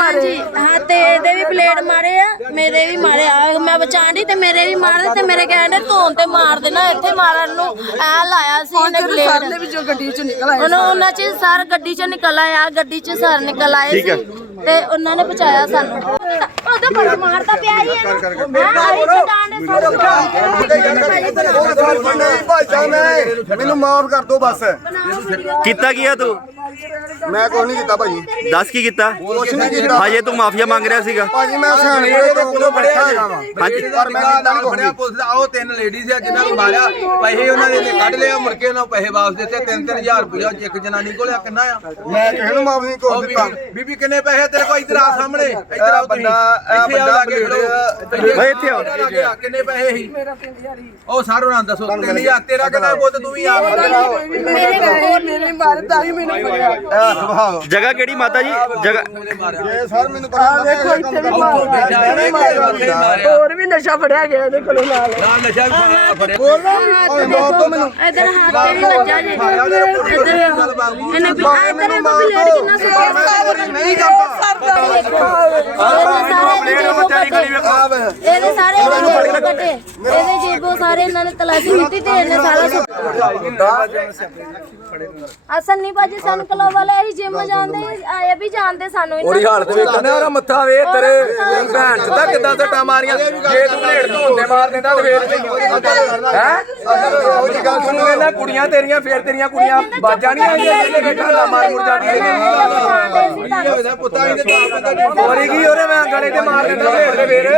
ਹਾਂਜੀ। ਹਾਂ ਤੇ ਇਹਦੇ ਵੀ ਬਲੇਡ ਮਾਰੇ ਆ ਮੇਰੇ ਵੀ ਮਾਰੇ ਆ। ਮੈਂ ਬਚਾਣ ਦੀ ਤੇ ਮੇਰੇ ਵੀ ਮਾਰੇ ਤੇ ਮੇਰੇ ਕਹਿੰਦੇ ਧੋਣ ਤੇ ਮਾਰ ਦੇਣਾ ਇੱਥੇ ਮਾਰਨ ਨੂੰ ਐ ਲਾਇਆ ਸੀ ਇਹਨੇ ਬਲੇਡ। ਸਾਰੇ ਵਿੱਚੋਂ ਗੱਡੀ ਚੋਂ ਨਿਕਲ ਆਏ ਉਹਨਾਂ ਉਹਨਾਂ ਚ ਸਰ ਗੱਡੀ ਚ ਨਿਕਲ ਆਇਆ ਗੱਡੀ ਚ ਸਰ ਨਿਕਲ ਆਏ ਠੀਕ ਹੈ। ਸੀ ਤੇ ਉਹਨਾਂ ਨੇ ਬਚਾਇਆ ਸਾਨੂੰ। ਉਹਦਾ ਬੜਾ ਮਾਰਦਾ ਪਿਆ ਹੀ ਇਹਨੂੰ। ਹਾਂ ਸਾਹਿਬ ਮੈਂ ਮੈਨੂੰ ਮਾਫ ਕਰ ਦਿਓ ਬਸ। ਕੀਤਾ ਕੀ ਆ ਤੂੰ? ਮੈਂ ਕੁਝ ਨਹੀਂ ਕੀਤਾ ਭਾਜੀ। ਦੱਸ ਕੀ ਕੀਤਾ? ਕੁਛ ਨਹੀਂ ਕੀਤਾ। ਹਜੇ ਤੂੰ ਮਾਫੀਆ ਮੰਗ ਰਿਹਾ ਸੀਗਾ। ਭਾਜੀ ਮੈਂ ਸਿਆਣਪੁਰੇ ਤੋਂ ਕੋਲੋਂ ਬੈਠਾ ਹੈਗਾ ਵਾ। ਹਾਂਜੀ। ਪਰ ਮੈਂ ਕੀਤਾ ਨਹੀਂ ਪੁਲਿਸ ਦਾ। ਉਹ ਤਿੰਨ ਲੇਡੀਜ਼ ਆ ਜਿਨ੍ਹਾਂ ਨੂੰ ਮਾਰਿਆ। ਪੈਸੇ ਉਹਨਾਂ ਨੇ ਤੇ ਕੱਢ ਲਿਆ ਮੁੜ ਕੇ ਉਹਨਾਂ ਨੂੰ ਪੈਸੇ ਵਾਪਸ ਦਿੱਤੇ। 3-3000 ਰੁਪਇਆ ਇੱਕ ਜਨਾਨੀ ਕੋਲ ਆ ਕਿੰਨਾ ਆ? ਮੈਂ ਕਿਸੇ ਨੂੰ ਮਾਫ ਨਹੀਂ ਉਹ ਦਿੱਤਾ। ਬੀਬੀ ਬੀਬੀ ਕਿੰਨੇ ਪੈਸੇ ਤੇਰੇ ਕੋਲ? ਇੱਧਰ ਆ ਸਾਹਮਣੇ। ਇੱਧਰ ਆਓ ਤੁਸੀਂ। ਬੰਦਾ- ਇਹ ਇੱਥੇ ਆਓ ਬੰਦਾ ਲਾਗੇ ਖੜੋ। ਬਲੇਡ- ਇੱਥੇ ਆਓ। ਲਾਗੇ ਆ, ਕਿੰਨੇ ਪੈਸੇ ਸੀ? ਉਹ ਸਾਰੋਂ ਨਾਲ ਦੱਸੋ। 3000 ਤੇਰਾ ਕਿੰਨਾ ਪੁੱਤ? ਤੂੰ ਵੀ ਆ ਮੇਰੇ ਕੋਲ ਮੇਰੇ ਮਾਰੇ ਤਾਂ ਹੀ ਮੈਨੂੰ ਸੁਭਾਅ ਜਗ੍ਹਾ ਕਿਹੜੀ ਮਾਤਾ ਜੀ? ਜਗ੍ਹਾ ਇਹ ਸਰ ਮੈਨੂੰ ਪਤਾ ਦੇਖੋ ਇੱਥੇ ਵੀ ਮਾਰਿਆ ਹੋਰ ਵੀ ਨਸ਼ਾ ਫੜਿਆ ਗਿਆ ਇਹਦੇ ਕੋਲੋਂ ਨਾਲ। ਨਾਲ ਨਸ਼ਾ ਵੀ ਫੜਿਆ ਓਏ ਮਾਰ ਦੋ ਮੈਨੂੰ ਇਧਰ ਹੱਥ ਤੇ ਵੀ ਵੱਜਾ ਜੇ। ਇਧਰ ਇਹਨੇ ਵੀ ਆ ਇਧਰ ਇਹ ਬਲੇਡ ਕਿੰਨਾ ਸੁੱਟਿਆ ਨਹੀਂ ਕਰਦਾ। ਇਹਦੇ ਸਾਰੇ ਇਹਦੇ ਜੇਬੋਂ ਸਾਰੇ ਇਹਨਾਂ ਨੇ ਤਲਾਸ਼ੀ ਕੀਤੀ ਤੇ ਇਹਨੇ ਸਾਰਾ ਅਸਲ ਨਹੀਂ ਭਾਜੀ ਸਾਨੂੰ ਕਲੋ ਵਾਲੇ ਅਸੀਂ ਜਿਮ ਜਾਂਦੇ ਆਏ ਵੀ ਜਾਣਦੇ ਸਾਨੂੰ ਉਹਦੀ ਹਾਲਤ ਵੇਖਣਾ ਉਹਦਾ ਮੱਥਾ ਵੇ ਤੇਰੇ ਭੈਣ ਚ ਤਾਂ ਕਿੱਦਾਂ ਸੱਟਾਂ ਮਾਰੀਆਂ। ਜੇ ਤੂੰ ਨੇੜ ਧੋਂਦੇ ਮਾਰ ਦਿੰਦਾ ਤੇ ਫੇਰ ਹੈ? ਉਹਦੀ ਗੱਲ ਕੁੜੀਆਂ ਤੇਰੀਆਂ, ਫੇਰ ਤੇਰੀਆਂ ਕੁੜੀਆਂ ਬਾਜਾਂ ਨਹੀਂ ਆਈਆਂ ਜਿਹਨੇ ਬੈਠਾ ਨਾ ਮਾਰ ਮੁਰ ਜਾਂਦੀਆਂ ਪੁੱਤਾਂ ਹੋਰੀ ਕੀ ਉਹਦੇ ਮੈਂ ਗਲੇ ਤੇ ਮਾਰ ਦਿੰਦਾ ਫੇਰ। ਤੇ ਫੇਰ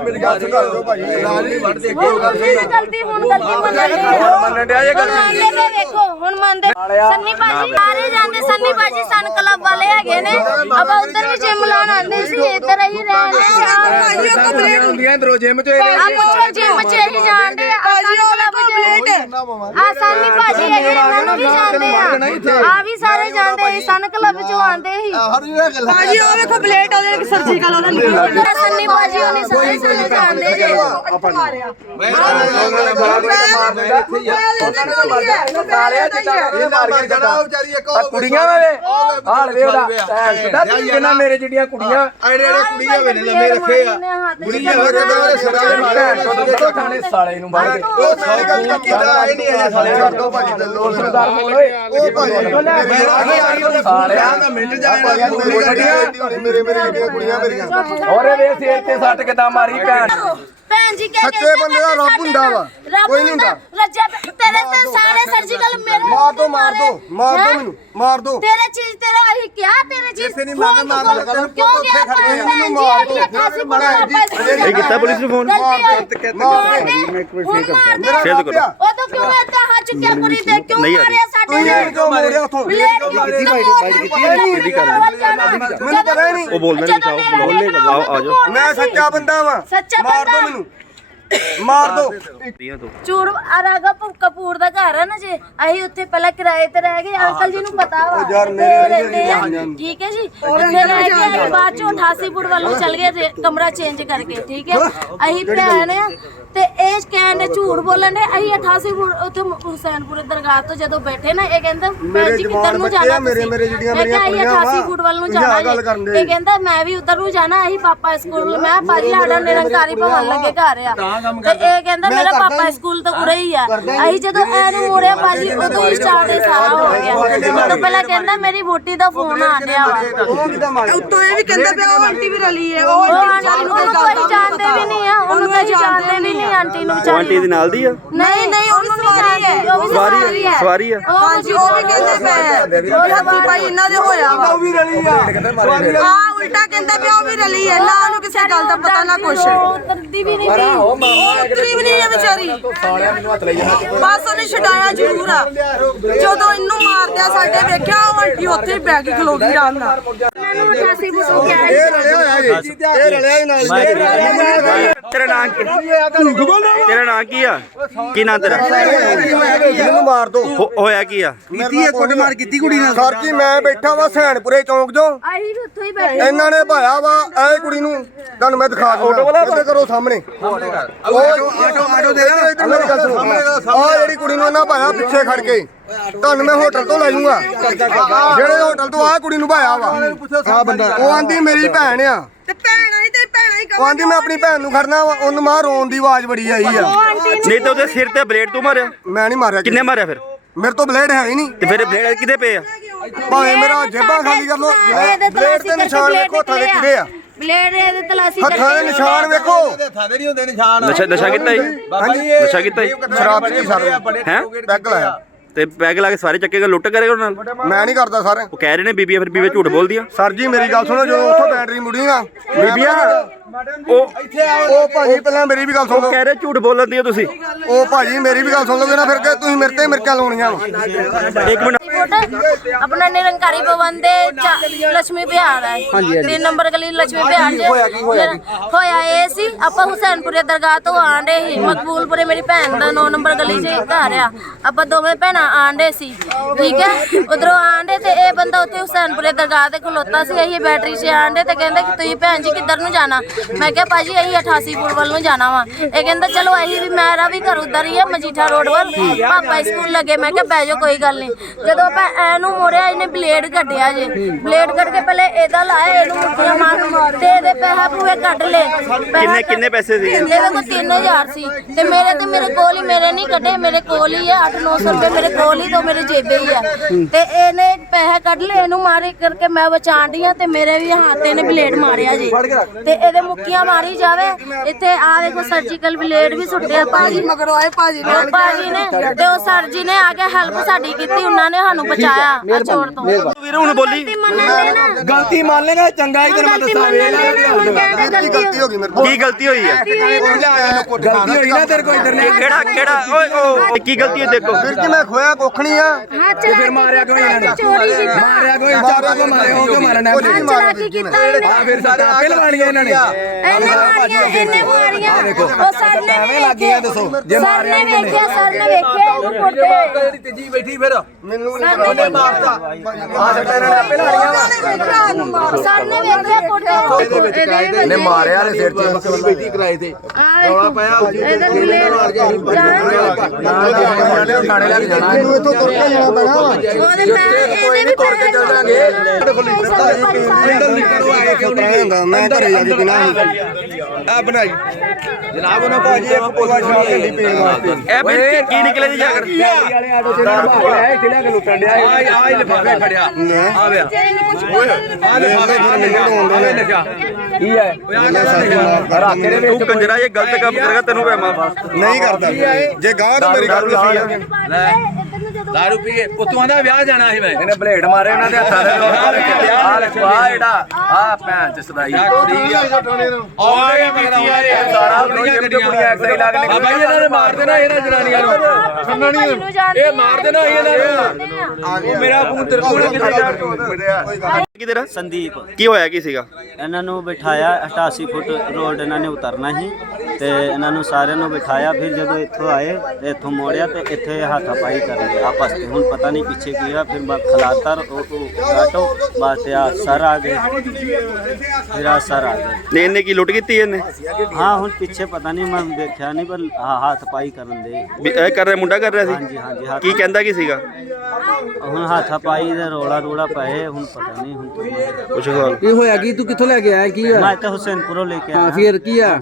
ਮੇਰੀ ਗੱਲ ਸੁਣ ਦਿਓ ਭਾਜੀ ਨਾਲ ਹੀ ਵੜ ਦੇ ਹੁਣ ਗਲਤੀ ਹੁਣ ਗਲਤੀ ਮੰਨਦੇ ਮੰਨਣ ਡਿਆ ਜੇ ਹੁਣ ਗੱਲ ਮੰਨਦੇ ਪਏ ਵੇਖੋ ਹੁਣ ਮੰਨਦੇ। ਸੰਨੀ ਭਾਜੀ ਸਾਰੇ ਜਾਂਦੇ ਸੰਨੀ ਭਾਜੀ ਸਨ ਕਲੱਬ ਵਾਲੇ ਹੈਗੇ ਨੇ। ਆਪਾਂ ਉਧਰ ਵੀ ਜਿਮ ਲਾਉਣ ਆਉਂਦੇ ਸੀ ਇੱਧਰ ਹੀ। ਰਹਿੰਦੇ ਆ ਹੁੰਦੀਆਂ ਇਧਰੋਂ ਜਿਮ ਚ ਪੁੱਛੋ ਜਿਮ ਚ ਹੀ ਜਾਣਦੇ ਆ ਸਨ ਕਲੱਬ ਚ ਆ ਸੰਨੀ ਭਾਜੀ ਹੈਗੇ ਇਹਨਾਂ ਨੂੰ ਵੀ ਜਾਣਦੇ ਆ। ਆ ਵੀ ਸਾਰੇ ਜਾਣਦੇ ਸੀ ਸਨ ਕਲੱਬ ਚੋਂ ਆਉਂਦੇ ਸੀ। ਭਾਜੀ ਉਹ ਵੇਖੋ ਬਲੇਡ ਉਹਦੇ ਸਰਜੀਕਲ ਉਹਦਾ ਨਿਕਲ ਸੰਨੀ ਭਾਜੀ ਉਹਨੇ ਸਾਰੇ ਸਾਨੂੰ ਜਾਣਦੇ ਜੀ ਇਹ ਮਾਰੀਆਂ ਜਣਾ ਜਣਾ ਵਿਚਾਰੀ ਇੱਕ ਆ ਕੁੜੀਆਂ ਵੇ ਹਾਲ ਵੇ ਉਹਦਾ ਤੂੰ ਕਿੰਨਾ ਮੇਰੇ ਜਿਹੜੀਆਂ ਕੁੜੀਆਂ ਆੜੇ ਆੜੇ ਕੁੜੀਆਂ ਵੇ ਲੰਮੇ ਰੱਖੇ ਆ ਬੁੜੀਆਂ ਵੇ ਕਹਿੰਦੇ ਸਦਾ ਦੇ ਦੇਖੋ ਥਾਣੇ ਸਾਲੇ ਨੂੰ ਮਾਰ ਕੇ ਉਹ ਸਾਰੇ ਗੱਲ ਕੀਤਾ ਆਏ ਨਹੀਂ ਅਜੇ ਸਾਲੇ ਛੱਡ ਦਿਓ ਭਾਜੀ ਤੇ ਲੋੜ ਸਰਦਾਰ ਓਏ ਉਹ ਭਾਜੀ ਮੇਰਾ ਕੀ ਆਈ ਉਹਦੇ ਸਾਲਿਆ ਦਾ ਮਿੰਟ ਭਾਜੀ ਮੇਰੇ ਮੇਰੇ ਮੇਰੇ ਜਿਹੜੀਆਂ ਕੁੜੀਆਂ ਮੇਰੀਆਂ। ਔਰੇ ਵੇ ਸਿਰ ਤੇ ਸੱਟ ਕਿਦਾਂ ਮਾਰੀ ਭੈਣ। ਭੈਣ ਜੀ ਕਹਿ ਸੱਚੇ ਬੰਦੇ ਦਾ ਰੱਬ ਹੁੰਦਾ ਵਾ। ਕੋਈ ਨਹੀਂ ਹੁੰਦਾ। ਰੱਜਾ ਤੇਰੇ ਤੇ ਸਾਰੇ ਸਰਜੀਕਲ ਮੇਰੇ ਮਾਰ ਦੋ ਮਾਰ ਦੋ ਮਾਰ। ਦੋ ਹੈਂ? ਮੈਨੂੰ ਮਾਰ ਦੋ। ਤੇਰੇ ਚੀਜ਼ ਤੇਰਾ ਅਹੀਂ ਕਿਹਾ ਤੇਰੇ ਚੀਜ਼। ਕਿਸੇ ਨਹੀਂ ਮਾਰਨਾ, ਮਾਰ ਲਗਾ, ਕਿਉਂ ਗਿਆ ਭੈਣ ਜੀ? ਅੜੀ ਦੋ। 88 ਮਾਰ ਬਣਾ ਜੀ। ਇਹ ਕੀਤਾ ਪੁਲਿਸ ਨੂੰ ਫੋਨ? ਮਾਰ ਦੇ। ਹੁਣ ਮਾਰ ਦੇ। ਫੇਰ ਤੋਂ ਕਰੋ। ਉਹ ਤਾਂ ਕਿਉਂ ਹੱਥ ਚੁੱਕਿਆ ਕੁੜੀ ਤੇ? ਕਿਉਂ ਨਹੀਂ ਆ ਰਹੀ। ਮਾਰਿਆ ਸਾਡੇ ਕਿਉਂ ਮਾਰਿਆ? ਉੱਥੋਂ ਮੈਨੂੰ ਪਤਾ ਹੀ ਨਹੀਂ। ਉਹ ਬੋਲਣਾ ਨਹੀਂ ਚਾਹੋ ਬੁਲਾਓ ਆਓ ਆ ਜਾਓ ਮੈਂ ਸੱਚਾ ਬੰਦਾ ਵਾਂ। ਸੱਚਾ ਮਾਰ ਦੋ ਬੰਦਾ। ਮੈਨੂੰ। ਮਾਰ ਦੋ ਚੂੜ ਅਰਾਗਾ ਕਪੂਰ ਦਾ ਘਰ ਹੈ ਨਾ ਜੇ ਅਸੀਂ ਉੱਥੇ ਪਹਿਲਾਂ ਕਿਰਾਏ ਤੇ ਰਹਿ ਗਏ ਅੰਕਲ ਜੀ ਨੂੰ ਪਤਾ ਵਾ ਯਾਰ ਤੇ ਮੇਰੇ ਵੀ ਰਹਿੰਦੇ ਆ। ਜਾਣ। ਠੀਕ ਹੈ ਜੀ ਉੱਥੇ ਰਹਿ ਕੇ ਅਸੀਂ ਬਾਅਦ ਚੋਂ 88 ਫੁੱਟ ਵੱਲ ਨੂੰ ਚੱਲ ਗਏ ਤੇ ਕਮਰਾ ਚੇਂਜ ਕਰਕੇ ਠੀਕ ਹੈ ਅਸੀਂ ਭੈਣ ਆ ਤੇ ਇਹ ਕਹਿਣ ਨੇ ਝੂਠ ਬੋਲਣ ਦੇ ਅਸੀਂ 88 ਫੁੱਟ ਉੱਥੇ ਹੁਸੈਨਪੁਰ ਦਰਗਾਹ ਤੋਂ ਜਦੋਂ ਬੈਠੇ ਨਾ ਇਹ ਕਹਿੰਦਾ ਭੈਣ ਜੀ ਕਿੱਧਰ ਜਵਾਨ ਨੂੰ ਬੱਚੇ ਜਾਣਾ ਆ, ਮੇਰੇ- ਤੁਸੀਂ? ਮੇਰੇ ਜਿਹੜੀਆਂ ਮੈਂ ਕਿਹਾ ਮੇਰੀਆਂ ਅਸੀਂ ਕੁੜੀਆਂ 88 ਵਾ, ਫੁੱਟ ਵੱਲ ਨੂੰ ਜਾਣਾ ਗੱਲ ਜੀ। ਕਰਨ ਦੇ। ਇਹ ਕਹਿੰਦਾ ਮੈਂ ਵੀ ਉਧਰ ਨੂੰ ਜਾਣਾ ਅਸੀਂ ਪਾਪਾ ਸਕੂਲ ਮੈਂ ਭਾਜੀ ਸਾਡਾ ਨਿਰੰਕਾਰੀ ਭਵਨ ਲੱਗੇ ਘਰ ਆ ਤੇ ਇਹ ਕਹਿੰਦਾ ਮੇਰਾ ਪਾਪਾ ਸਕੂਲ ਤੋਂ ਉਰੇ ਹੀ ਆ। ਅਸੀਂ ਜਦੋਂ ਐਨੂੰ ਮੋੜਿਆ ਭਾਜੀ ਉਦੋਂ ਹੀ ਸਟਾਰਟ ਹੀ ਸਾਰਾ ਹੋ ਗਿਆ। ਉਦੋਂ ਪਹਿਲਾਂ ਕਹਿੰਦਾ ਮੇਰੀ ਵੋਟੀ ਦਾ ਫੋਨ ਵਾ ਉਹ ਕਿਦਾਂ ਮਾਰ ਉੱਤੋਂ ਇਹ ਵੀ ਕਹਿੰਦਾ ਪਿਆ ਉਹ ਆਂਟੀ ਵੀ ਰਲੀ ਹੈ ਉਹ ਉਹ ਆਂਟੀ ਆਂਟੀ ਨੂੰ ਤਾਂ ਅਸੀਂ ਜਾਣਦੇ ਵੀ ਨਹੀਂ ਆ ਉਹਨੂੰ ਤਾਂ ਅਸੀਂ ਜਾਣਦੇ ਵੀ ਨਹੀਂ ਆਂਟੀ ਨੂੰ ਉਹ ਵਿਚਾਰੀ ਆਂਟੀ ਦੇ ਨਾਲ ਦੀ ਆ? ਨਹੀਂ ਨਹੀਂ ਉਹਨੂੰ ਨਹੀਂ ਜਾਣਦੇ ਉਹ ਵੀ ਸਵਾਰੀ ਸਵਾਰੀ ਆ ਹੈ। ਸਵਾਰੀ ਆ ਹਾਂਜੀ ਉਹ ਵੀ ਕਹਿੰਦੇ ਪਏ ਉਹ ਹੱਥੀ ਪਾਈ ਇਹਨਾਂ ਦੇ ਹੋਇਆ ਵਾ। ਉਹ ਵੀ ਰਲੀ ਆ। ਆ। ਉਲਟਾ ਕਹਿੰਦਾ ਪਿਆ ਉਹ ਵੀ ਰਲੀ ਹੈ ਨਾ ਉਹਨੂੰ ਕਿਸੇ ਗੱਲ ਦਾ ਪਤਾ ਨਾ ਕੁਛ। ਉਹ ਕਰਦੀ ਵੀ ਨਹੀਂ ਸੀ। ਉਹ ਮਾਮਾ ਉਤਰੀ ਵੀ ਨਹੀਂ ਹੈ ਵਿਚਾਰੀ। ਸਾਲਿਆ ਮੈਨੂੰ ਹੱਥ ਲਈ ਜਾਣਾ ਬਸ ਉਹਨੇ ਛਡਾਇਆ ਜ਼ਰੂਰ ਆ। ਜਦੋਂ ਇਹਨੂੰ ਮਾਰਦਿਆ ਸਾਡੇ ਵੇਖਿਆ ਉਹ ਆਂਟੀ ਉੱਥੇ ਹੀ ਬੈ ਕੇ ਖਲੋ ਗਈ ਆਰਾਮ ਨਾਲ ਮੈਨੂੰ 88 ਫੁੱਟ ਕਿਹਾ ਇਹ ਰਲਿਆ ਹੋਇਆ ਜੀ ਇਹ ਰਲਿਆ ਹੀ ਨਾਲ। ਤੇਰਾ ਨਾਂ ਕੀ? ਤੇਰਾ ਨਾਂ ਕੀ ਆ? ਕੀ ਨਾਂ ਤੇਰਾ? ਇਹਨੂੰ ਮਾਰ ਦੋ। ਹੋ- ਹੋਇਆ ਕੀ ਆ? ਕੀਤੀ ਕੁੱਟਮਾਰ ਕੀਤੀ ਕੁੜੀ ਨਾਲ? ਸਰ ਜੀ ਮੈਂ ਬੈਠਾ ਵਾ ਸੈਣਪੁਰੇ ਚੌਂਕ 'ਚੋਂ। ਅਸੀਂ ਵੀ ਉੱਥੋਂ ਹੀ ਬੈਠੇ ਇਹਨਾਂ ਨੇ ਭਾਇਆ ਵਾ ਇਹ ਕੁੜੀ ਨੂੰ। ਤੁਹਾਨੂੰ ਮੈਂ ਦਿਖਾ ਦਿੰਦਾ। ਇੱਧਰ ਕਰੋ ਸਾਹਮਣੇ। ਆਟੋ ਆਟੋ ਆਟੋ ਦੇ ਇੱਧਰ ਮੇਰੀ ਗੱਲ ਸੁਣੋ। ਆ ਜਿਹੜੀ ਕੁੜੀ ਨੂੰ ਇਹਨਾਂ ਭਾਇਆ ਪਿੱਛੇ ਖੜ ਕੇ। ਤੁਹਾਨੂੰ ਮੈਂ ਹੋਟਲ ਤੋਂ ਲੈ ਜਾਊਂਗਾ। ਜਿਹੜੇ ਹੋਟਲ ਤੋਂ ਆ ਕੁੜੀ ਨੂੰ ਭਾਇਆ ਵਾ। ਆ ਬੰਦਾ। ਉਹ ਆਂਦੀ ਮੇਰੀ ਭੈਣ ਆ। ਤੇ ਭੈਣਾਂ ਹੀ ਤੇ ਭੈਣਾਂ ਹੀ ਉਹ ਆਂਦੀ ਮੈਂ ਆਪਣੀ ਭੈਣ ਨੂੰ ਖੜਨਾ ਵਾ। ਉਹਨੂੰ ਮਾਂ ਰੋਣ ਦੀ ਆਵਾਜ਼ ਬੜੀ ਆਈ ਆ। ਨਹੀਂ ਤੇ ਉਹਦੇ ਸਿਰ ਤੇ ਬਲੇਡ ਤੂੰ ਮਾਰਿਆ? ਮੈਂ ਨਹੀਂ ਮਾਰਿਆ ਕਿੰਨੇ ਮਾਰਿਆ ਫਿਰ? ਮੇਰੇ ਤੋਂ ਬਲੇਡ ਹੈ ਹੀ ਨਹੀਂ। ਤੇ ਫਿਰ ਬਲੇਡ ਕਿੱਥੇ ਪਏ ਆ? ਭਾਵੇਂ ਮੇਰਾ ਜੇਬਾਂ ਖਾਲੀ ਕਰ ਲੋ ਬਲੇਡ ਤੇ ਨਿਸ਼ਾਨ ਵੇਖੋ ਥਾਲੇ ਕਿਹਦੇ ਆ? ਬਲੇਡ ਇਹਦੇ ਤਲਾਸੀ ਹੱਥਾਂ ਦੇ ਨਿਸ਼ਾਨ ਵੇਖੋ। ਥਾਦੇ ਨਹੀਂ ਹੁੰਦੇ ਨਿਸ਼ਾਨ ਨਸ਼ਾ ਨਸ਼ਾ ਕੀਤਾ ਹੀ? ਹਾਂਜੀ ਨਸ਼ਾ ਕੀਤਾ ਹੀ? ਸ਼ਰਾਬ ਪੀਤੀ ਸਰ ਹੈਂ? ਪੈਗ ਲਾਇਆ ਤੇ ਪੈਗ ਲਾ ਕੇ ਸਾਰੇ ਚੱਕੇ ਕੇ ਲੁੱਟ ਕਰੇਗਾ ਉਹਨਾਂ ਨਾਲ? ਮੈਂ ਨਹੀਂ ਕਰਦਾ ਸਰ। ਉਹ ਕਹਿ ਰਹੇ ਨੇ ਬੀਬੀਆਂ ਫਿਰ ਬੀਬੀ ਝੂਠ ਬੋਲਦੀਆਂ? ਸਰ ਜੀ ਮੇਰੀ ਗੱਲ ਸੁਣੋ ਜਦੋਂ ਉੱਥੋਂ ਬੈਟਰੀ ਮੁੜੀ ਨਾ ਬੀਬੀਆਂ? ਉਹ ਭਾਜੀ ਪਹਿਲਾਂ ਮੇਰੀ ਵੀ ਗੱਲ ਸੁਣ ਲਓ। ਕਹਿ ਰਹੇ ਝੂਠ ਬੋਲਣ ਦੀ ਤੁਸੀਂ। ਉਹ ਭਾਜੀ ਮੇਰੀ ਵੀ ਗੱਲ ਸੁਣ ਲਓਗੇ ਨਾ ਫਿਰ ਕਿ ਤੁਸੀਂ ਮੇਰੇ ਤੇ ਮਿਰਚਾਂ ਲਾਉਣੀਆਂ ਵਾ। ਇੱਕ ਮਿੰਟ। ਆਪਣਾ ਨਿਰੰਕਾਰੀ ਭਵਨ ਦੇ ਲక్ష్ਮੀ ਵਿਹਾਰ ਹੈ। ਤਿੰਨ ਨੰਬਰ ਗਲੀ ਲక్ష్ਮੀ ਵਿਹਾਰ ਜੀ ਹੋਇਆ ਇਹ ਸੀ ਆਪਾਂ ਹੁਸੈਨਪੁਰੇ ਦਰਗਾਹ ਤੋਂ ਆਣ ਸੀ। ਮਕਬੂਲਪੁਰੇ ਮੇਰੀ ਭੈਣ ਦਾ 9 ਨੰਬਰ ਗਲੀ 'ਚ ਘਰ ਆ। ਆਪਾਂ ਦੋਵੇਂ ਭੈਣਾਂ ਆਣ ਰਹੇ ਸੀ। ਠੀਕ ਹੈ? ਉਧਰੋਂ ਆਣ ਰਹੇ ਤੇ ਇਹ ਬੰਦਾ ਉੱਥੇ ਹੁਸੈਨਪੁਰੇ ਦਰਗਾਹ ਤੇ ਖਲੋਤਾ ਸੀ। ਅਸੀਂ ਬੈਟਰੀ 'ਚ ਆਣ ਰਹੇ ਤੇ ਕਹਿੰਦਾ ਕਿ ਤੁਸੀਂ ਭੈਣ ਜੀ ਕਿੱਧਰ ਨੂੰ ਜਾਣਾ? ਮੈਂ ਕਿਹਾ ਭਾਜੀ ਅਸੀਂ 88 ਪੁਲ ਵੱਲ ਨੂੰ ਜਾਣਾ ਵਾ। ਇਹ ਕਹਿੰਦਾ ਚਲੋ ਅਸੀਂ ਵੀ ਮੇਰਾ ਵੀ ਘਰ ਉਧਰ ਹੀ ਹੈ ਮਜੀਠਾ ਰੋਡ ਵੱਲ। ਪਾਪਾ ਸਕੂਲ ਲੱਗੇ ਮੈਂ ਕਿਹਾ ਬਹਿ ਜਾਓ ਕੋਈ ਗੱਲ ਨਹੀਂ। ਜਦੋਂ ਆਪਾਂ ਐਨੂੰ ਮੋੜਿਆ ਇਹਨੇ ਬਲੇਡ ਕੱਢਿਆ ਜੇ। ਬਲੇਡ ਕੱਢ ਕੇ ਪਹਿਲੇ ਇਹਦਾ ਲਾਇਆ ਇਹਨੂੰ ਮੁੱਠੀਆਂ ਮਾਰ ਤੇ ਇਹਦੇ ਪੈਸਾ ਪੂਰੇ ਕੱਢ ਲਏ। ਕਿੰਨੇ ਕਿੰਨੇ ਪੈਸੇ ਸੀ ਇਹਦੇ ਕੋਲ 3000 ਸੀ। ਤੇ ਮੇਰੇ ਤੇ ਮੇਰੇ ਕੋਲ ਹੀ ਮੇਰੇ ਨਹੀਂ ਕੱਢੇ ਮੇਰੇ ਕੋਲ ਹੀ ਹੈ 8-900 ਰੁਪਏ ਮੇਰੇ ਕੋਲ ਹੀ ਤੋਂ ਮੇਰੇ ਜੇਬੇ ਹੀ ਆ। ਤੇ ਇਹਨੇ ਪੈਸੇ ਕੱਢ ਲਏ ਇਹਨੂੰ ਮਾਰੇ ਕਰਕੇ ਮੈਂ ਬਚਾਣ ਡਈ ਆ ਤੇ ਮੇਰੇ ਵੀ ਹੱਥ ਤੇ ਇਹਨੇ ਬਲੇਡ ਮਾਰਿਆ ਜੀ। ਤੇ ਇਹਦੇ ਮੁੱਕੀਆਂ ਮਾਰੀ ਜਾਵੇ। ਇੱਥੇ ਆ ਵੇਖੋ ਸਰਜੀਕਲ ਬਲੇਡ ਵੀ ਸੁੱਟਿਆ ਭਾਜੀ। ਮਗਰੋਂ ਆਏ ਭਾਜੀ ਨੇ ਭਾਜੀ ਨੇ ਤੇ ਉਹ ਸਰ ਜੀ ਨੇ ਆ ਕੇ ਹੈਲਪ ਸਾਡੀ ਕੀਤੀ ਉਹਨਾਂ ਨੇ ਸਾਨੂੰ ਬਚਾਇਆ ਆ ਚੋਰ ਤੋਂ। ਵੀਰ ਹੁਣ ਬੋਲੀ। ਗਲਤੀ ਮੰਨ ਲੇਗਾ ਚੰਗਾ ਹੀ ਤੈਨੂੰ ਮੈਂ ਦੱਸਾਂ ਵੇਖ ਗਲਤੀ ਹੋ ਗਈ ਮੇਰੇ ਤੋਂ ਕੀ ਗਲਤੀ ਹੋਈ ਹੈ ਗਲਤੀ ਹੋਈ ਨਾ। ਤੇਰੇ ਕੋਲ ਇਧਰ ਨੇ ਕਿਹੜਾ ਕਿਹੜਾ ਓਏ ਓ ਕੀ ਗਲਤੀ ਹੋਈ ਦੇਖੋ। ਫਿਰ ਕਿ ਮੈਂ ਖੋਇਆ ਕੁੱਖ ਨਹੀਂ ਆ। ਹਾਂ ਚਲਾ ਫਿਰ ਮਾਰਿਆ ਕਿਉਂ ਇਹਨਾਂ ਨੇ? ਚੋਰੀ ਮਾਰਿਆ ਕੋਈ ਚਾਕੂ ਕੋ ਮਾਰਿਆ? ਉਹ ਕਿਉਂ ਮਾਰਨਾ ਮਾਰਿਆ ਚਲਾਕੀ ਕੀਤਾ ਆ ਫਿਰ ਸਾਡਾ ਇਹਨਾਂ ਨੇ। ਇਹਨੇ ਮਾਰੀਆਂ ਇਹਨੇ ਮਾਰੀਆਂ ਉਹ ਸਰ ਨੇ ਲੱਗ ਗਈਆਂ ਦੱਸੋ ਜੇ ਸਰ ਮਾਰਿਆ ਨੇ ਵੇਖਿਆ ਸਰ ਨੇ ਵੇਖਿਆ ਇਹਨੂੰ ਕੁੱਟੇ ਜਿਹੜੀ ਤੀਜੀ ਬੈਠੀ ਫਿਰ ਮੈਨੂੰ ਸਰ ਨੇ ਵੇਖਿਆ ਆ ਸਾਡਾ ਇਹਨਾਂ ਨੇ ਆਪੇ ਲਵਾਣੀਆਂ ਸਰ ਨੇ ਵੇਖਿਆ ਕੁੱਟੇ ਇਹਨੇ ਮਾਰਿਆ ਨੇ ਸਿਰ 'ਚ ਬੈਠੀ ਕਿਰਾਏ ਤੇ ਰੌਲਾ ਪਾਇਆ ਇਹਦੇ ਬਲੇਡ ਥਾਣੇ ਲੈ ਕੇ ਜਾਣਾ ਮੈਨੂੰ ਇੱਥੋਂ ਤੁਰ ਕੇ ਜਾਣਾ ਪੈਣਾ ਵਾ ਉਹਦੇ ਪੈਸੇ ਇਹਦੇ ਵੀ ਪੈਸੇ ਚੱਲ ਜਾਣਗੇ ਹੁੰਦਾ ਮੈਂ ਘਰੇ ਜਾ ਕੇ ਪੀਣਾ ਆ ਬਣਾਈ। ਜਨਾਬ ਉਹਨਾਂ ਭਾਜੀ ਇੱਕ ਪੋਸਟ ਸ਼ਾਪ ਢਿੱਲੀ ਪੀਣ ਵਾਸਤੇ ਇਹ ਫਿਰ ਕੀ- ਨਿਕਲੇ ਜੀ ਜਾਗਰ? ਇੱਥੇ ਲੈ ਕੇ ਲੁੱਟਣ ਡਿਆ ਆ ਆ ਹੀ ਲਿਫਾਫੇ ਖੜਿਆ। ਆ ਵੇ ਆ ਲਿਫਾਫੇ ਆਉਂਦੇ ਨਸ਼ਾ ਕੀ ਹੈ? ਰਾਤੇ ਦੇ ਤੂੰ ਕੰਜਰਾ ਇਹ ਗਲਤ ਕੰਮ ਕਰੇਗਾ ਤੈਨੂੰ ਮੈਂ ਮਾਫ। ਨਹੀਂ ਕਰਦਾ। ਜੇ ਗਾਂ ਤਾਂ ਮੇਰੀ ਗੱਲ ਆ। ਲੈ। ਦਾਰੂ ਪੀਏ ਪੁੱਤੂਆਂ ਦਾ ਵਿਆਹ ਜਾਣਾ ਸੀ ਮੈਂ। ਇਹਨੇ ਬਲੇਡ ਮਾਰੇ ਉਹਨਾਂ ਦੇ ਹੱਥਾਂ ਦੇ ਆ ਲੈ ਆ ਜਿਹੜਾ ਆ ਭੈਣ ਚ ਸਦਾਈ। ਆਏ ਪੀਤੀ ਆ ਰੇ ਸਾਰਾ ਬੜੀਆਂ ਗੱਡੀਆਂ ਐਕਸਾਈਜ਼ ਲਾ ਕੇ ਆ ਬਾਈ ਇਹਨਾਂ ਨੇ ਮਾਰ ਦੇਣਾ ਇਹਨਾਂ ਜਨਾਨੀਆਂ ਨੂੰ। ਇਹ ਮਾਰ ਦੇਣਾ ਇਹਨਾਂ ਨੂੰ। ਉਹ ਮੇਰਾ ਫੋਨ ਤੇਰੇ ਕੋਲ ਕਿੱਥੇ ਜਾ ਕੀ ਤੇਰਾ? ਸੰਦੀਪ। ਕੀ ਹੋਇਆ ਕੀ ਸੀਗਾ? ਇਹਨਾਂ ਨੂੰ ਬਿਠਾਇਆ 88 ਫੁੱਟ ਰੋਡ ਇਹਨਾਂ ਨੇ ਉਤਰਨਾ ਸੀ ਤੇ ਇਹਨਾਂ ਨੂੰ ਸਾਰਿਆਂ ਨੂੰ ਬਿਠਾਇਆ। ਫਿਰ ਜਦੋਂ ਇੱਥੋਂ ਆਏ ਤੇ ਇੱਥੋਂ ਮੋੜਿਆ ਤੇ ਇੱਥੇ ਹਾਥਾਪਾਈ ਕਰ ਲਈ ਆਪਸ ਵਿੱਚ ਹੁਣ ਪਤਾ ਨਹੀਂ ਪਿੱਛੇ ਕੀ ਹੋਇਆ ਫਿਰ ਮੈਂ ਖਲਾਤਾ ਆਟੋ ਬਸ ਆ ਸਰ ਆ ਗਏ। ਫਿਰ ਆ ਸਰ ਆ ਗਏ। ਨੇ ਇਹਨੇ ਕੀ ਲੁੱਟ ਕੀਤੀ ਇਹਨੇ? ਹਾਂ ਹੁਣ ਪਿੱਛੇ ਪਤਾ ਨਹੀਂ ਮੈਂ ਦੇਖਿਆ ਨਹੀਂ ਪਰ ਹਾਂ ਹਾਥਾਪਾਈ ਕਰਨ ਦੇ। ਇਹ ਕਰ ਰਿਹਾ ਮੁੰਡਾ ਕਰ ਰਿਹਾ ਹਾਂਜੀ ਸੀ? ਹਾਂਜੀ ਹੱਥ ਕੀ ਕਹਿੰਦਾ ਕੀ ਸੀਗਾ? ਹੁਣ ਹਾਥਾਪਾਈ ਦੇ ਰੋਲਾ ਰੋਲਾ ਪਏ ਹੁਣ ਪਤਾ ਨਹੀਂ ਹੁਣ ਤੋਂ ਪੁੱਛ ਸਵਾਲ। ਕੀ ਹੋਇਆ? ਕੀ ਤੂੰ ਕਿੱਥੋਂ ਲੈ ਕੇ ਆਇਆ? ਕੀ ਆ ਮੈਂ ਤਾਂ ਹੁਸੈਨਪੁਰੋਂ ਲੈ ਕੇ ਹਾਂ ਆਇਆ। ਫਿਰ ਕੀ ਆ?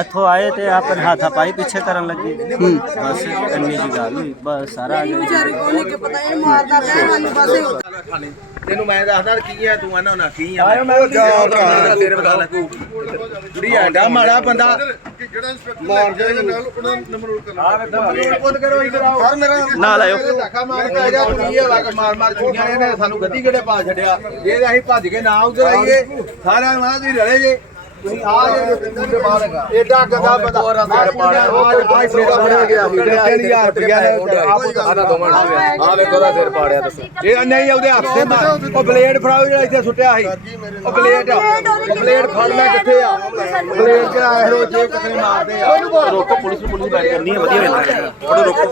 ਇੱਥੋਂ ਆਏ ਤੇ ਆਪਨ ਹਾਥਾਪਾਈ ਪਿੱਛੇ ਕਰਨ ਲੱਗੇ। ਬਸ ਇੰਨੀ ਜੀ ਗੱਲ ਹੋਈ ਬਸ ਸਾਰਾ ਵਿਚਾਰੇ ਕੋਲ ਨਹੀਂ ਕਿ ਪਤਾ ਇਹ ਮਾਰਦਾ ਪਿਆ ਸਾਨੂੰ ਬਸ ਤੈਨੂੰ ਮੈਂ ਦੱਸਦਾ ਕੀ ਆ ਤੂੰ ਇਹਨਾਂ ਨਾਲ ਕੀ ਆ। ਆਇਓ ਮੈਂ ਜਾ ਭਰਾ ਤੇਰੇ ਬਤਾ ਲੱਗੂ। ਕੁੜੀ ਆਡਾ ਮਾੜਾ ਬੰਦਾ ਮਾਰ ਜਾਏਗਾ ਨਾਲ ਉਹਨਾਂ ਨੰਬਰ ਕਰਨਾ। ਪੁੱਤ ਕਰੋ ਇਧਰ ਆਓ। ਸਰ ਮੇਰਾ ਨਾਲ ਆਇਓ। ਧੱਕਾ ਮਾਰ ਕੇ ਆ ਜਾ ਕੁੜੀ ਆ ਵਾ ਕੇ ਮਾਰ ਮਾਰ ਚੁਗੀਆਂ ਇਹਨੇ ਸਾਨੂੰ ਗੱਦੀ ਕਿਹੜੇ ਪਾ ਛੱਡਿਆ? ਜੇ ਅਸੀਂ ਭੱਜ ਕੇ ਨਾ ਉਧਰ ਆਈਏ ਸਾਰਿਆਂ ਨੂੰ ਆਹ ਤੁਸੀਂ ਰਲੇ ਜੇ। ਐਡਾ ਗਦਾ ਬੰਦਾ। ਸਿਰ ਪਾੜਿਆ ਉਹ ਸਿਰ ਫੜਿਆ ਗਿਆ 3000 ਰੁਪਇਆ ਆਨਾ ਦੋਵਾਂ ਨੂੰ ਆ ਵੇਖੋ ਦਾ ਸਿਰ ਪਾੜਿਆ ਦੱਸੋ। ਇਹ ਨਹੀਂ ਉਹਦੇ ਹੱਥ ਤੇ ਮਾਰ। ਉਹ ਬਲੇਡ ਫੜਾਓ ਜਿਹੜਾ ਇੱਥੇ ਸੁੱਟਿਆ ਸੀ। ਉਹ ਬਲੇਡ ਉਹ ਬਲੇਡ ਫੜ ਲੈ ਕਿੱਥੇ ਆ? ਬਲੇਡ ਜਿਹੜਾ ਇਹੋ ਜੇ ਕਿਤੇ ਮਾਰਦੇ ਆ। ਰੋਕੋ ਪੁਲਿਸ ਨੂੰ ਪੁਲਿਸ ਬੈਠ ਕਰਨੀ ਹੈ ਵਧੀਆ ਰਹਿੰਦਾ ਫੜੋ ਰੋਕੋ।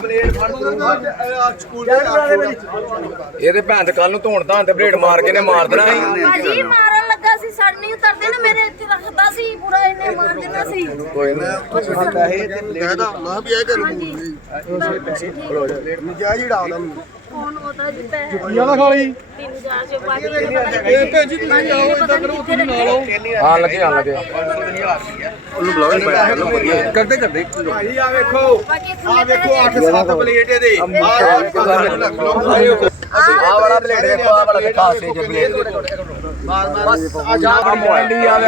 ਬਲੇਡ ਫੜ ਸਕੂਲ ਦੇ ਇਹਦੇ ਭੈਣ ਤੇ ਕੱਲ ਨੂੰ ਧੋਣ ਧਾਣ ਤੇ ਬਲੇਡ ਮਾਰ ਕੇ ਨੇ ਮਾਰ ਦੇਣਾ ਸੀ। ਭਾਜੀ ਲੱਗਾ ਸੀ ਸੜ ਨਹੀਂ ਉਤਰਦੇ ਨਾ ਮੇਰੇ ਇੱਥੇ ਰੱਖਦਾ ਸੀ ਪੂਰਾ ਇਹਨੇ ਮਾਰ ਦੇਣਾ ਸੀ। ਕੋਈ ਨਾ। ਕਹਿਦਾ ਮੈਂ ਵੀ ਇਹ ਗੱਲ ਹਾਂਜੀ। ਨਜਾਇਜ਼ ਹੀ। ਮੈਨੂੰ ਫੋਨ ਉਹਦਾ ਦਿੱਤਾ ਹੈ ਕੀ ਨਾ ਖਾਲੀ ਤਿੰਨ ਹਜ਼ਾਰ ਚ ਬਾਕੀ ਇਹ ਭੇਜੀ ਤੁਸੀਂ ਜਾਓ ਇਦਾਂ ਕਰੋ ਉੱਥੇ ਨਾਲ ਆਓ। ਹਾਂ ਲੱਗੇ ਹਾਂ ਲੱਗੇ ਉਹਨੂੰ ਬੁਲਾਓ ਕਰੋ ਵਧੀਆ ਕਰਦੇ ਕਰਦੇ। ਭਾਈ ਆ ਵੇਖੋ। ਆ ਵੇਖੋ 8-7 ਬਲੇਡ ਇਹਦੇ ਆ ਵਾਲਾ ਬਲੇਡ ਦੇਖੋ ਆ ਵਾਲਾ ਦਿਖਾ ਸੇ ਜੇ ਬਲੇਡ ਆ ਮੋਬਾਈਲ ਆ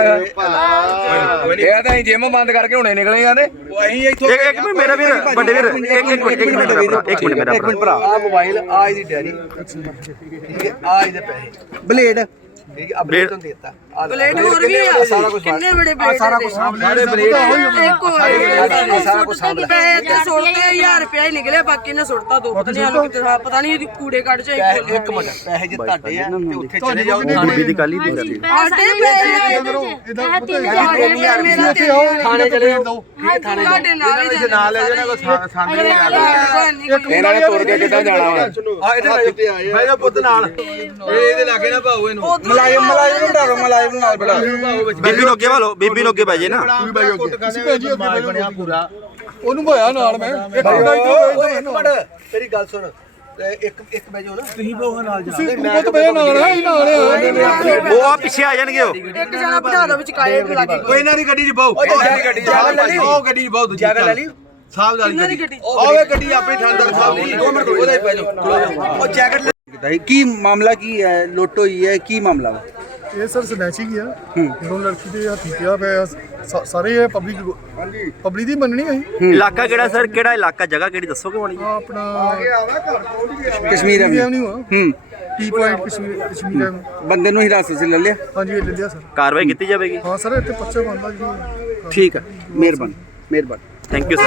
ਇਹ ਤਾਂ ਜਿਮ ਬੰਦ ਕਰਕੇ ਹੁਣੇ ਨਿਕਲੇ ਉਹ ਅਸੀਂ ਇੱਥੋਂ ਇੱਕ ਇੱਕ ਮਿੰਟ ਮੇਰਾ ਵੀਰ ਵੱਡੇ ਵੀਰ ਇੱਕ ਇੱਕ ਮਿੰਟ ਇੱਕ ਮਿੰਟ ਮੇਰਾ ਭਰਾ, ਇੱਕ ਮਿੰਟ ਮੇਰਾ ਭਰਾ। ਆ ਮੋਬਾਈਲ ਆ ਇਹਦੀ ਡੈਡੀ ਠੀਕ ਹੈ ਆ ਇਹਦੇ ਪੈਸੇ। ਬਲੇਡ। ਠੀਕ ਹੈ ਅਪਡੇਟ ਤੋਂ ਦਿੱਤਾ। ਬਲੇਡ ਹੋਰ ਵੀ ਆ? ਕਿੰਨੇ ਬੜੇ ਬਲੇਡ ਸਾਰਾ ਕੁਝ ਸਾਰੇ ਬਲੇਡ ਇੱਕ ਹੋਏ ਸਾਰਾ ਕੁਝ ਸਾਹਮਣੇ ਪੈਸੇ ਤੇ ਸੁੱਟਦੇ 1000 ਰੁਪਇਆ ਹੀ ਨਿਕਲਿਆ ਬਾਕੀ ਨੇ ਸੁੱਟਤਾ ਦੋ ਪਤਾ ਨਹੀਂ ਕਿਤੇ ਪਤਾ ਨਹੀਂ ਇਹਦੀ ਕੂੜੇ ਕੱਢ ਚ ਇੱਕ ਮਿੰਟ ਪੈਸੇ ਜੇ ਤੁਹਾਡੇ ਆ ਤੇ ਉੱਥੇ ਚਲੇ ਜਾਓ। ਬੀਬੀ ਦੀ ਕਾਲੀ ਦੀ ਕਰਦੀ। ਸਾਡੇ ਪੈਸੇ ਥਾਣੇ ਚਲੇ ਜਾਓ। ਥਾਣੇ ਤੁਹਾਡੇ ਨਾਲ ਹੀ ਇਹਦੇ ਨਾਲ ਲੈ ਜਾਣਾ ਕੋ ਦੇ ਗੱਲ ਇਹਨਾਂ ਨੇ ਤੁਰ ਕੇ ਕਿੱਦਾਂ ਜਾਣਾ ਆ ਇੱਥੇ ਭਾਈ ਦਾ ਪੁੱਤ ਨਾਲ ਇਹ ਇਹਦੇ ਲਾਗੇ ਨਾ ਭਾਉ ਇਹਨੂੰ ਮਲਾਇਮ ਮਲਾਇਮ ਨੂੰ ਢਾਰੋ ਮਲਾਇਮ ਨੂੰ ਨਾਲ ਬੜਾ ਬੀਬੀ ਨੂੰ ਅੱਗੇ ਵਾਲੋ ਬੀਬੀ ਨੂੰ ਅੱਗੇ ਪੈ ਜੇ ਨਾ। ਬਣਿਆ ਪੂਰਾ। ਉਹਨੂੰ ਭਾਇਆ ਨਾਲ ਮੈਂ। ਇੱਕ ਓਏ ਇੱਕ ਮਿੰਟ। ਤੇਰੀ ਗੱਲ ਸੁਣ। ਤੇ ਇੱਕ ਇੱਕ ਵਜੇ ਨਾ। ਤੁਸੀਂ ਬੋਹ ਨਾਲ ਜਾ। ਬਹੁਤ ਬੇ ਨਾਲ ਹੈ ਨਾਲ ਆ। ਉਹ ਆ ਪਿੱਛੇ ਆ ਜਾਣਗੇ ਉਹ। ਇੱਕ ਜਣਾ ਬਿਠਾ ਦੋ ਵਿੱਚ ਕਾਏ ਲੱਗੇ ਉਹ ਇਹਨਾਂ ਦੀ ਗੱਡੀ 'ਚ ਬਹੁ ਉਹ ਜਿਹੜੀ ਗੱਡੀ 'ਚ ਜਾ ਲੈ ਲਈ। ਉਹ ਗੱਡੀ 'ਚ ਬਹੁ ਦੂਜੀ ਜਗ੍ਹਾ ਲੈ ਲਈ। ਸਾਹਿਬ ਵਾਲੀ ਇਹਨਾਂ ਦੀ ਗੱਡੀ। ਉਹ ਵੇ ਗੱਡੀ ਆਪਣੀ ਥਾਣਦਾਰ ਸਾਹਿਬ ਦੀ 2 ਮਿੰਟ ਉਹਦੇ ਪੈ ਜਾਓ। ਉਹ ਜੈਕਟ ਕੀਤਾ ਸੀ। ਕੀ ਮਾਮਲਾ ਕੀ ਹੈ? ਲੁੱਟ ਹੋਈ ਹੈ? ਕੀ ਮਾਮਲਾ ਵਾ? ਇਹ ਸਰ ਸਨੈਚਿੰਗ ਆ। ਜਦੋਂ ਲੜਕੀ ਦੇ ਹੱਥੀ ਪਿਆ ਪਿਆ ਸਾ- ਸਾਰੇ ਇਹ ਪਬਲਿਕ ਹਾਂਜੀ। ਪਬਲਿਕ ਦੀ ਮੰਨਣੀ ਹੈ। ਇਲਾਕਾ ਕਿਹੜਾ ਸਰ? ਕਿਹੜਾ ਇਲਾਕਾ? ਜਗ੍ਹਾ ਕਿਹੜੀ? ਦੱਸੋਗੇ ਮਾੜੀ ਆਹ ਆਪਣਾ ਕਸ਼ਮੀਰ ਐਵਨਿਊ ਐਵਨਿਊ ਆ। ਹੂੰ। T point Kashmir Kashmir avenue. ਬੰਦੇ ਨੂੰ ਹਿਰਾਸਤ 'ਚ ਲੈ ਲਿਆ? ਹਾਂਜੀ ਇਹ ਲੈ ਲਿਆ ਸਰ। ਕਾਰਵਾਈ ਕੀਤੀ ਜਾਵੇਗੀ? ਹਾਂ ਸਰ ਇੱਥੇ ਪੱਚਾ ਬੰਦਾ ਜੀ। ਠੀਕ ਹੈ ਮਿਹਰਬਾਨੀ ਮਿਹਰਬਾਨੀ। Thank you